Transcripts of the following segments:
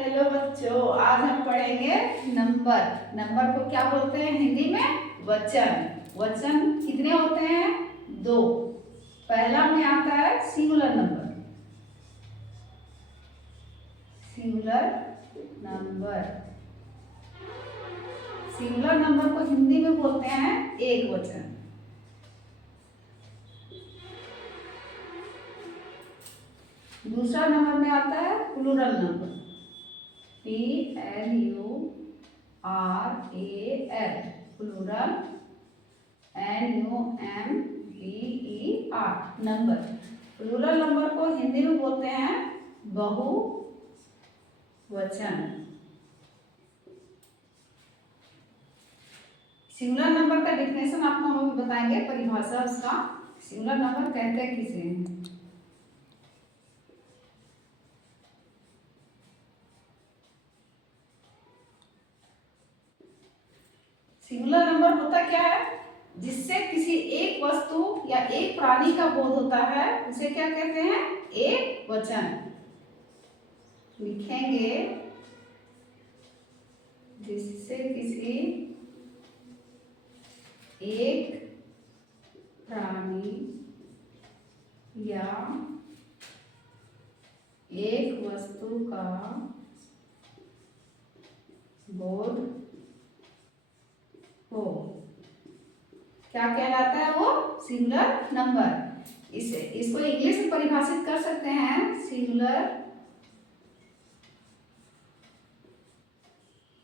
Hello बच्चों, आज हम पढ़ेंगे नंबर। नंबर को क्या बोलते हैं हिंदी में? वचन। वचन कितने होते हैं? दो। पहला में आता है singular number. Singular number. Singular number को हिंदी में बोलते हैं एक वचन। दूसरा नंबर में आता है plural number. PLURAL plural NUMBER number. Plural number को हिंदी में बोलते हैं बहुवचन। सिंगुलर नंबर का डेफिनेशन आपको हम लोग बताएंगे, परिभाषा उसका। सिंगुलर नंबर कहते हैं किसे? सिंगुलर नंबर होता क्या है? जिससे किसी एक वस्तु या एक प्राणी का बोध होता है, उसे क्या कहते हैं? एक वचन। लिखेंगे जिससे किसी एक प्राणी या एक वस्तु का बोध हो, क्या कहलाता है वो? Singular number. इसको इंग्लिश में परिभाषित कर सकते हैं। सिंगुलर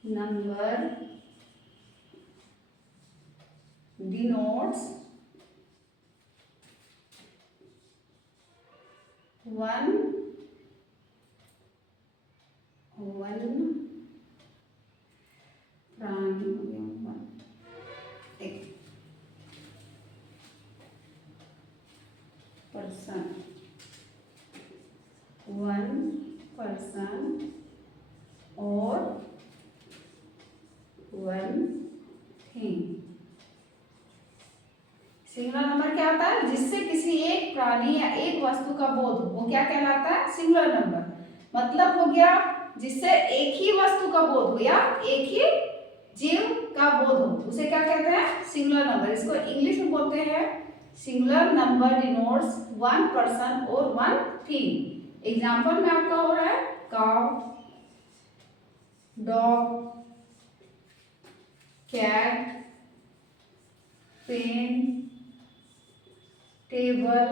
नंबर डिनोट्स वन प्राणी वन पर्सन और वन थिंग। सिंगुलर नंबर क्या होता है? जिससे किसी एक प्राणी या एक वस्तु का बोध हो, वो क्या कहलाता है? Singular number. मतलब हो गया जिससे एक ही वस्तु का बोध हो या एक ही जीव का बोध हो, उसे क्या कहते हैं? Singular number. इसको इंग्लिश में बोलते हैं singular number denotes one person और वन थिंग। एग्जाम्पल में आपका हो रहा है cow, dog, cat, pen, table,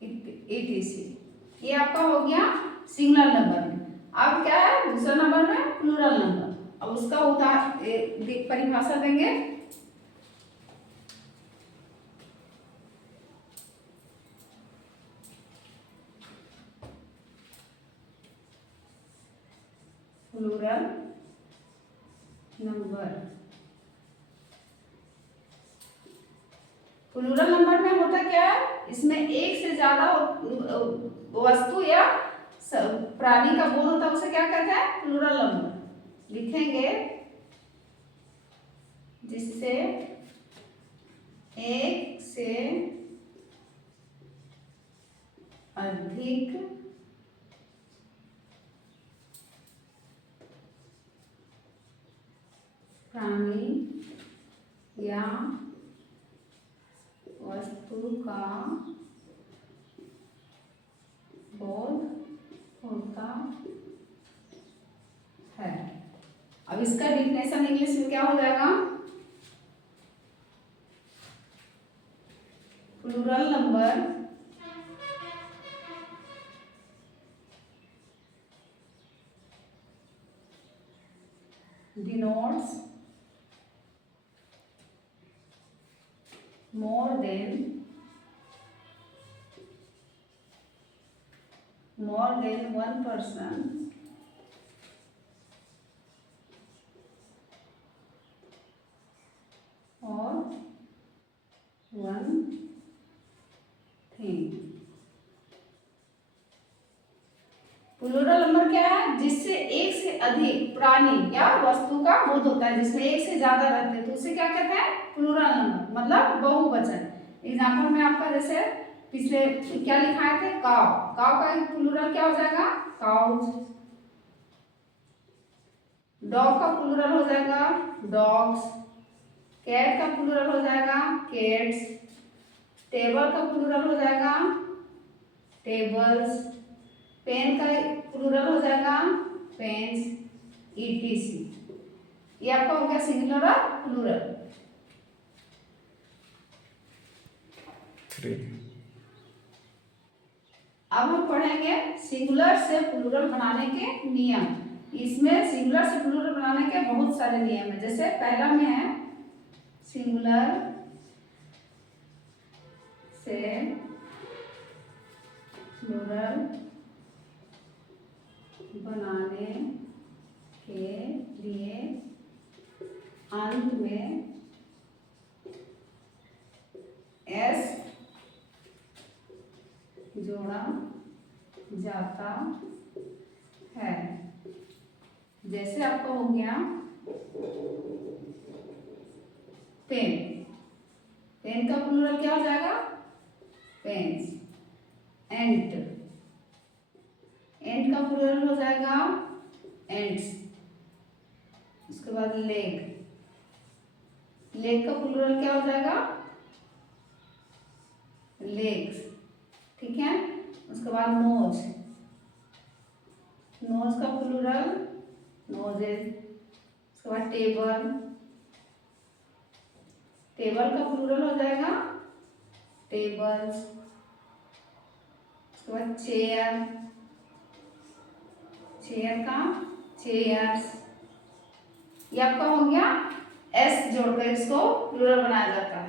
etc। ये आपका हो गया सिंगुलर नंबर में। अब क्या है दूसरा नंबर में? Plural number. अब उसका परिभाषा देंगे। Plural number. प्लूरल नंबर में होता क्या है? इसमें एक से ज्यादा वस्तु या प्राणी का बोध होता है, उसे क्या कहते हैं? Plural number. लिखेंगे जिससे एक से अधिक प्राणी या वस्तु का बोध होता है। अब इसका डेफिनेशन इंग्लिश में क्या हो जाएगा? Plural number denotes more than one person or one thing। Plural number क्या है? जिससे एक से अधिक प्राणी या वस्तु का बोध होता है, जिसमें एक से ज्यादा रहते हैं, तो उसे क्या कहते हैं? प्लूरल नंबर, मतलब बहुवचन। एग्जाम्पल में आपका जैसे पिछले क्या लिखाए थे? काव, काव का प्लूरल क्या हो जाएगा? काउज। डॉग का प्लूरल हो जाएगा डॉग्स। कैट का प्लूरल हो जाएगा कैट्स। टेबल का प्लूरल हो जाएगा टेबल्स। पेन का प्लूरल हो जाएगा पेन्स, etc। ये आपका हो गया सिंगुलर और प्लूरल। अब हम पढ़ेंगे सिंगुलर से प्लूरल बनाने के नियम। इसमें सिंगुलर से प्लूरल बनाने के बहुत सारे नियम है। जैसे पहला में है सिंगुलर से प्लूरल बनाने के लिए अंत में एस जोड़ा जाता है। जैसे आपका हो गया पेन, पेन का प्लूरल क्या हो जाएगा? पेन्स। एंट, एंट का प्लूरल हो जाएगा एंट्स। उसके बाद लेग, लेग का प्लूरल क्या हो जाएगा? लेग्स। ठीक है। उसके बाद नोज, नोज का प्लूरल नोजेस। उसके बाद टेबल, टेबल का प्लूरल हो जाएगा टेबल्स। उसके बाद चेयर, चेयर का चेयर्स। ये आपका हो गया एस जोड़कर इसको प्लूरल बनाया जाता है।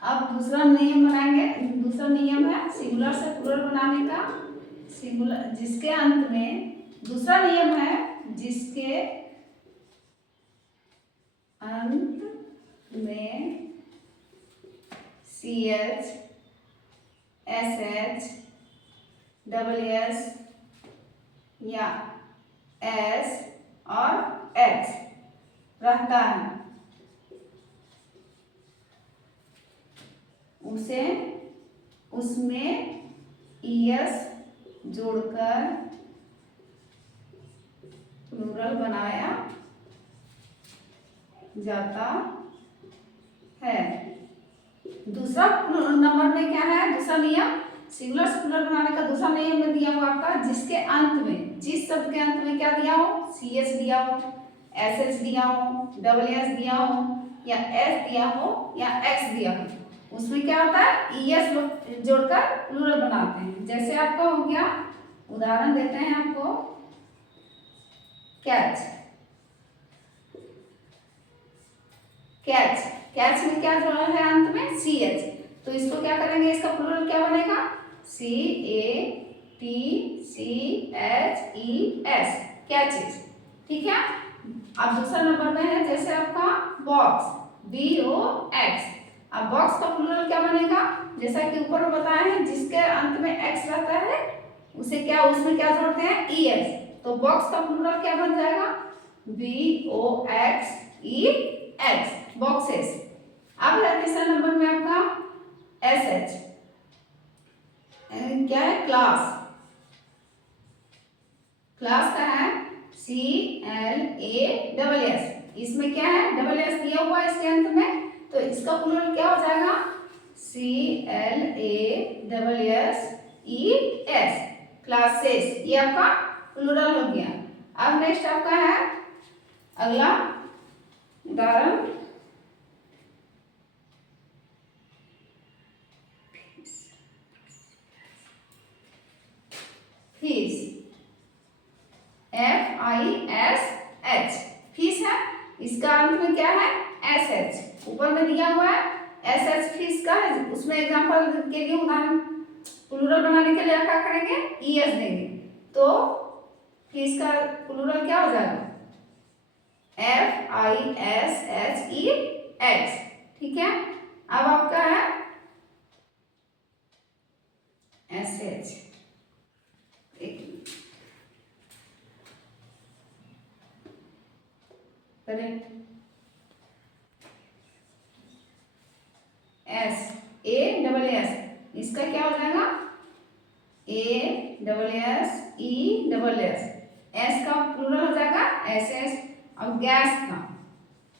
अब दूसरा नियम बनाएंगे। दूसरा नियम है सिंगुलर से प्लूरल बनाने का। सिंगुलर जिसके अंत में, दूसरा नियम है जिसके अंत में CH, SH, WS या S और H रहता है, उसे उसमें ES जोड़कर प्लूरल बनाया जाता है। दूसरा नंबर में क्या है? दूसरा नियम सिंगुलर से प्लूरल बनाने का दूसरा नियम में दिया हुआ आपका, जिसके अंत में, जिस शब्द के अंत में क्या दिया हो? CH दिया हो, SH दिया हो, WS दिया हो या S दिया हो या X दिया हो, उसमें क्या होता है? ES जोड़कर प्लूरल बनाते हैं। जैसे आपका हो गया, उदाहरण देते हैं आपको, कैच, कैच, कैच में क्या जोड़ा है अंत में? CH। तो इसको क्या करेंगे? इसका प्लूरल क्या बनेगा? CATCHES, catches. ठीक है। अब दूसरा नंबर में है जैसे आपका बॉक्स, BOX। अब बॉक्स का प्लूरल क्या बनेगा? जैसा कि ऊपर में बताया है, जिसके अंत में X रहता है उसे क्या, उसमें क्या जोड़ते हैं? ES। तो बॉक्स का प्लूरल क्या बन जाएगा? BOXEX, boxes. अब है तीसरा नंबर में आपका SH, क्या है? क्लास, क्लास का है CLASS। इसमें क्या है? WS दिया हुआ है इसके अंत में, तो इसका प्लूरल क्या हो जाएगा? CLASSES, classes. ये आपका प्लूरल हो गया। अब नेक्स्ट आपका है अगला उदाहरण, फीस, FISH, फीस है। इसका अंत में क्या है? SH। ऊपर में दिया हुआ है SH फीस का है। उसमें एग्जांपल के लिए, उदाहरण प्लूरल बनाने के लिए क्या करेंगे? ES देंगे। तो फीस का प्लूरल क्या हो जाएगा? FISHEX। ठीक है। अब आपका है SH। Correct. S, A double S, इसका क्या हो जाएगा? A double S E double S, S का प्लूरल हो जाएगा एस एस। अब गैस का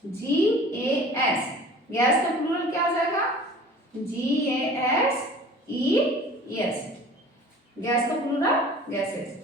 जी ए एस, गैस का प्लूरल क्या हो जाएगा? G A S E S, gas का प्लूरल गैसेस।